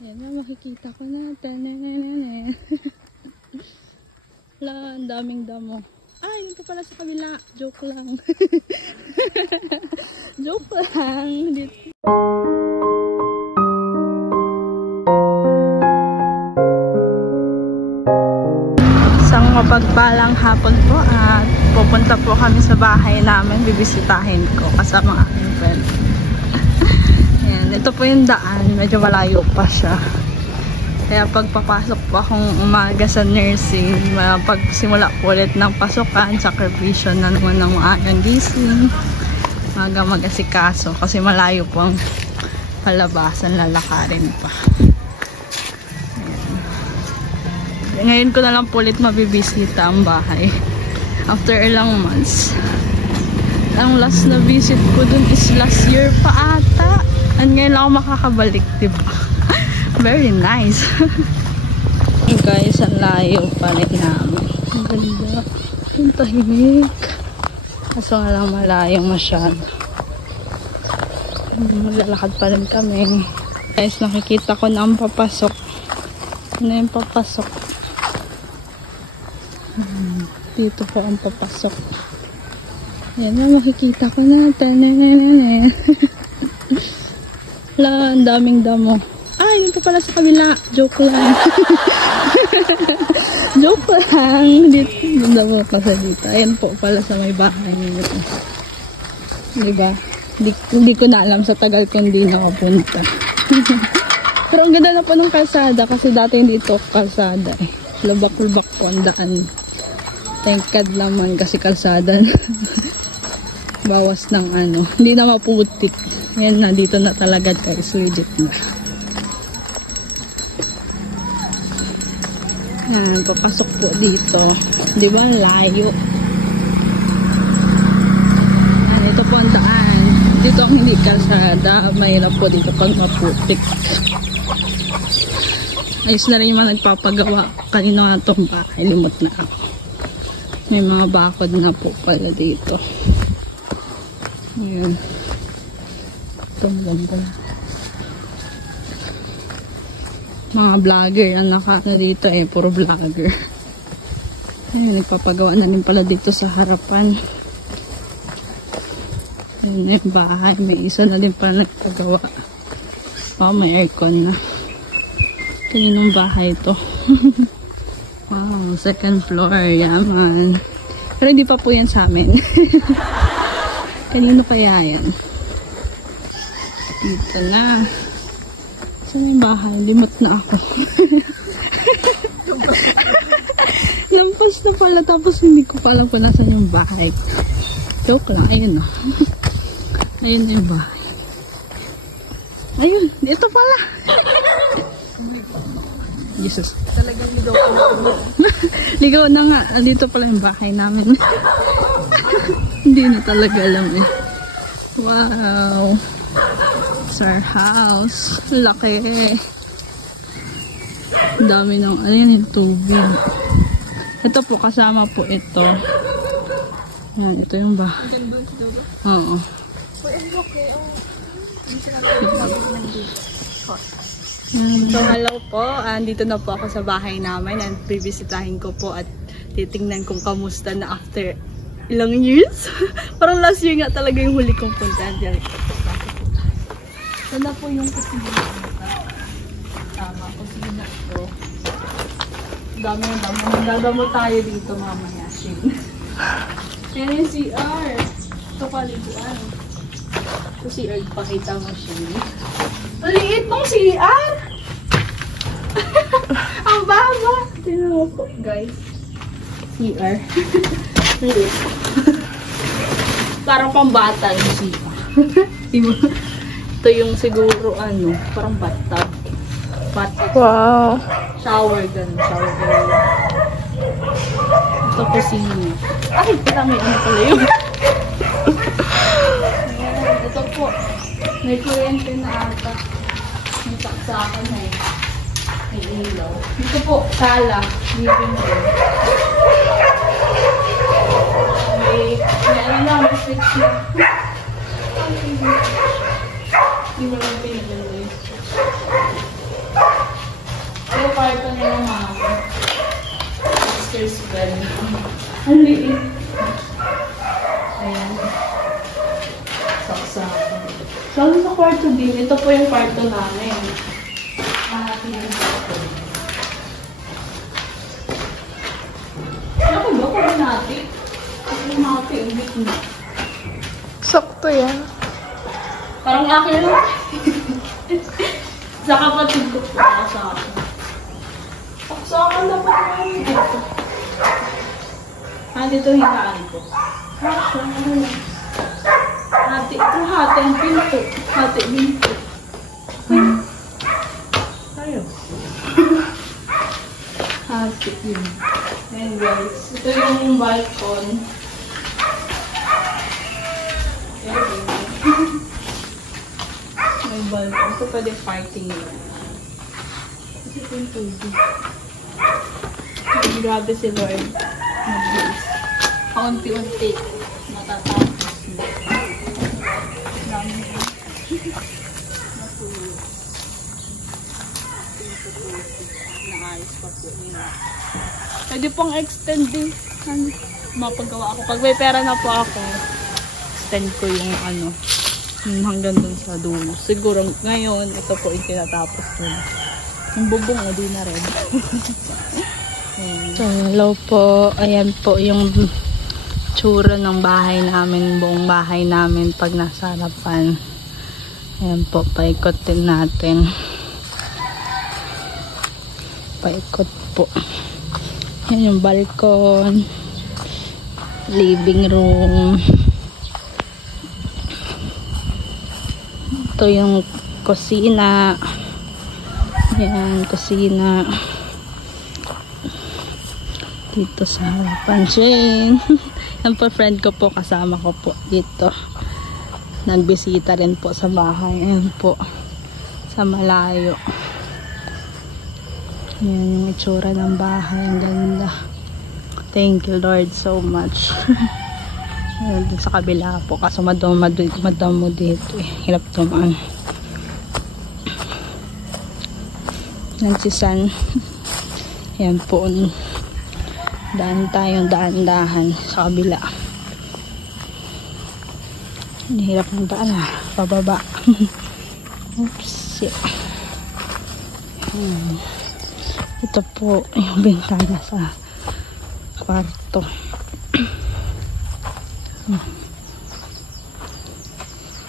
Ayan na, makikita ko na. Wala, ang daming damo. Ay, yun pa pala sa kabila. Joke lang. Joke lang. Isang mapagpalang hapon po at pupunta po kami sa bahay namin. Bibisitahin ko kasama ang aking friend. Ayan, ito po yung daan. Medyo malayo pa siya. Kaya pagpapasok po akong umaga sa nursing, pagsimula po ulit ng pasukan, sakripisyon na naman ng maagang gising, maaga mag-asikaso kasi malayo po ang palabasan, lalakarin pa. Ayan. Ngayon ko na lang po ulit mabibisita ang bahay after ilang months. Ang last na visit ko dun is last year pa ata, and ngayon lang ako makakabalik, diba? Very nice. Guys, ang layo pa rin namin. Ang ganda. Ang tahimik. Kaso nga lang malayong masyado. Maglalakad pa rin kami. Guys, nakikita ko na ang papasok. Ano yung papasok? Dito po ang papasok. Ayan na, makikita ko na. Wala, ang daming damo. Ay, yun pa pala sa kabila. Joke lang. Joke lang. Dito mo kasi dito. Ayan po pala sa may bahay nito. Diba? Hindi ko na alam sa tagal ko hindi nakapunta. Pero ang ganda na po ng kalsada kasi dati hindi ito kalsada eh. Lubak-lubak po ang daan. Thank God naman kasi kalsada na. Bawas ng ano. Hindi na maputik. Yan na, dito na talaga guys. Legit na. Yan, papasok po dito. Di ba? Layo. Yan, ito po ang daan. Dito ang hindi kalsada. Mahirap po dito pag maputik. Ayos na rin yung mga nagpapagawa. Kanina nga itong bahay. Limot na ako. May mga bakod na po pala dito. Yan. Itong ganda na. Mga vlogger ang nakana dito eh, puro vlogger. Ayun, nagpapagawa na rin pala dito sa harapan. Ayun yung bahay, may isa na din pala nagpagawa. Oh, may aircon na. Ito yung bahay to. Wow, second floor, yaman. Pero hindi pa po yan sa amin. Kanino kaya yan? Dito na. Saan yung bahay? Limot na ako. Lampas na pala. Tapos hindi ko pala kung nasan yung bahay. Joke lang. Ayun na. Ayun na yung bahay. Ayun. Dito pala. Jesus. Talagang ligaw ko na. Ligaw na nga. Dito pala yung bahay namin. Hindi na talaga alam eh. Wow. It's our house. Laki. Dami ng, ano yan, yung tubig. Ito po, kasama po ito. Yan, ito yung bahay. Oo. So, hello po. Andito na po ako sa bahay namin. And bibisitahin ko po at titingnan kung kamusta na after ilang years. Parang last year nga talaga yung huli kong punta. Ito na po yung kusina. Tama, kusina ito. Dami ng damo. Magdadamo tayo dito mamaya. Yan yung CR. Ito paliguan. Ito CR, pakita mo siya. Maliit mong CR! Ang baba! Tignan mo po, guys. CR. Maliit. Parang pambata yung CR. Ito yung siguro ano, parang bathtub. Wow. Shower ganun, shower ganun. Ito kusina. Ay, parang may ano pala yun. Ayan, ito po. May kuryente na ata. May saksakan na eh. May ilaw. Ito po, sala. Living room. May ano na, may switch na. Hindi mo lang pinagano yung switch. master's bed. Ang liit. Ayan. Saksakan. So, sa kwarto din, ito po yung kwarto namin. Mahati yung kwarto. Ako ba? Kung nati? Kung nati, ubit na. Sakto yan. Parang akin lang. Sa kapatid ko po. Sa akin. Sa akin na pa naman dito. Dito hinaan ko. Hati. Ito hati ang pinto. Hati pinto. Tayo. Hati yun. Ayan guys. Ito yung balcon. May balcon. Ito pwede parking yun. Ito yung tubig. Grabe si Lord. Mag-bilis. Kaunti-unti. Matatapos na. Dami ko. Natulog. Naayos pa po nila. Pwede pong extend din. Mapagawa ako. Pag may pera na po ako, extend ko yung yung hanggang dun sa dulo. Siguro ngayon, ito po yung tinatapos nila. Yung bubong, di na rin. So, hello po. Ayan po yung tsura ng bahay namin, buong bahay namin pag nasa harapan. Ayan po, paikotin natin. Paikot po. Ayan yung balcon, living room. Ito yung kusina. Ayan, kusina. Dito sa harapan. Shane. Yan po, friend ko po. Kasama ko po dito. Nagbisita rin po sa bahay. Ayan po. Sa malayo. Ayan yung itsura ng bahay. Ang ganda. Thank you Lord so much. Ayan, dun sa kabila po. Kaso madamo dito eh. Hirap tumaan. Nagsisan. Ayan po. Daan tayong daan-dahan sa kabila. Hirap ng daan ha. Pababa. Oops. Ito po yung bintana sa kwarto.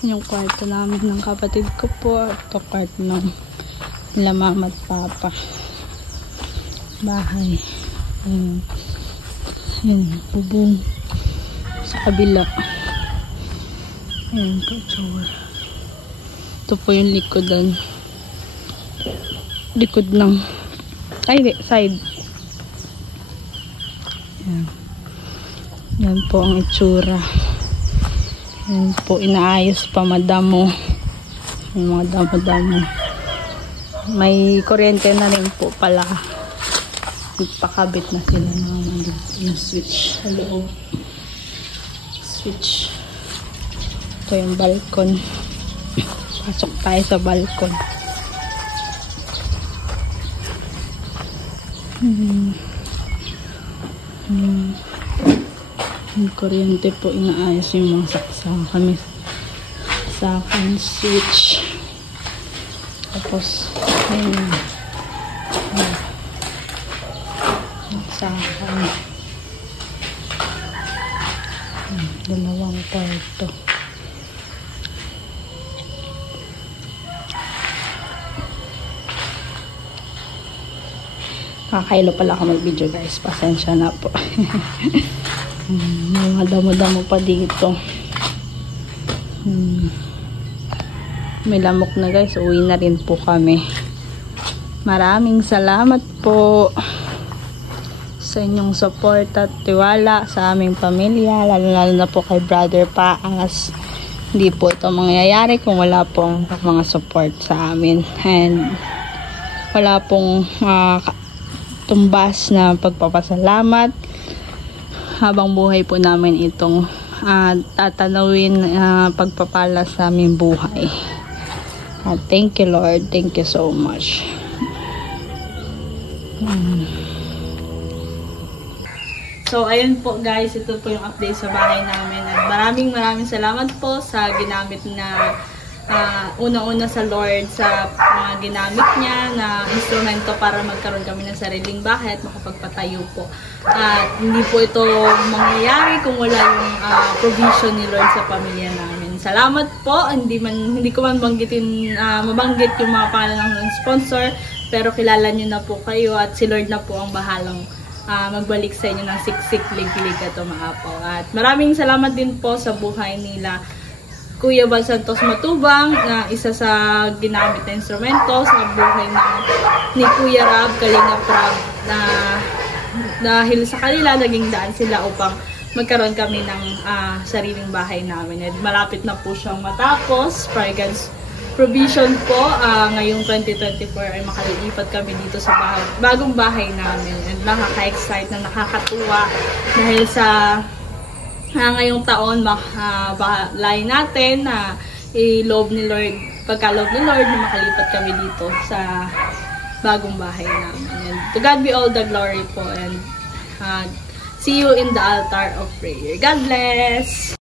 Yung kwarto namin ng kapatid ko po. Ito kwarto ng nila mama at papa. Bahay. Ayan, bubong sa kabila. Ayan po, tsura. Ito po yung likodan. Likod ng side. Ayan. Yan po ang itsura. Ayan po, inaayos pa madamo. Yung mga damo-damo. May kuryente na rin po pala. Nagpakabit na sila ng yung switch sa loob. Switch. Ito yung balcon. Pasok tayo sa balcon. Yung kuryente po, inaayos yung mga saksakan. Saksakan switch. Tapos ayun. Saksakan. Dalawang kwarto. Kakailo pala ako mag-video guys. Pasensya na po. Mga damo-damo pa dito. May lamok na guys. Uwi na rin po kami. Maraming salamat po sa inyong support at tiwala sa aming pamilya. Lalo na po kay Brother Paas. Hindi po ito mangyayari kung wala pong mga support sa amin. And wala pong tumbas na pagpapasalamat. Habang buhay po namin itong tatanawin pagpapala sa aming buhay. Thank you Lord. Thank you so much. So, ayun po guys, ito po yung update sa bahay namin. At maraming salamat po sa ginamit na unang-una sa Lord sa mga ginamit niya na instrumento para magkaroon kami ng sariling bahay at makapagpatayo po. At hindi po ito mangyayari kung wala yung provision ni Lord sa pamilya namin. Salamat po. Hindi ko man mabanggit yung mga pangalan ng sponsor, pero kilala niyo na po kayo at si Lord na po ang bahalang magbalik sa inyo ng siksik, liglig at umaapaw. At maraming salamat din po sa buhay nila Kuya Bal Santos Matubang, na isa sa ginamit na instrumento sa buhay ni Kuya Rab, Kalingap Rab, na dahil sa kanila naging daan sila upang magkaroon kami ng sariling bahay namin. At malapit na po siyang matapos. God's provision po, ngayong 2024 ay makalipat kami dito sa bagong bahay namin. And nakaka-excite na nakakatuwa dahil sa ngayong taon, bahalay natin na i-loob ni Lord, pagka-loob ni Lord na makalipat kami dito sa bagong bahay namin. And to God be all the glory po, and see you in the altar of prayer. God bless!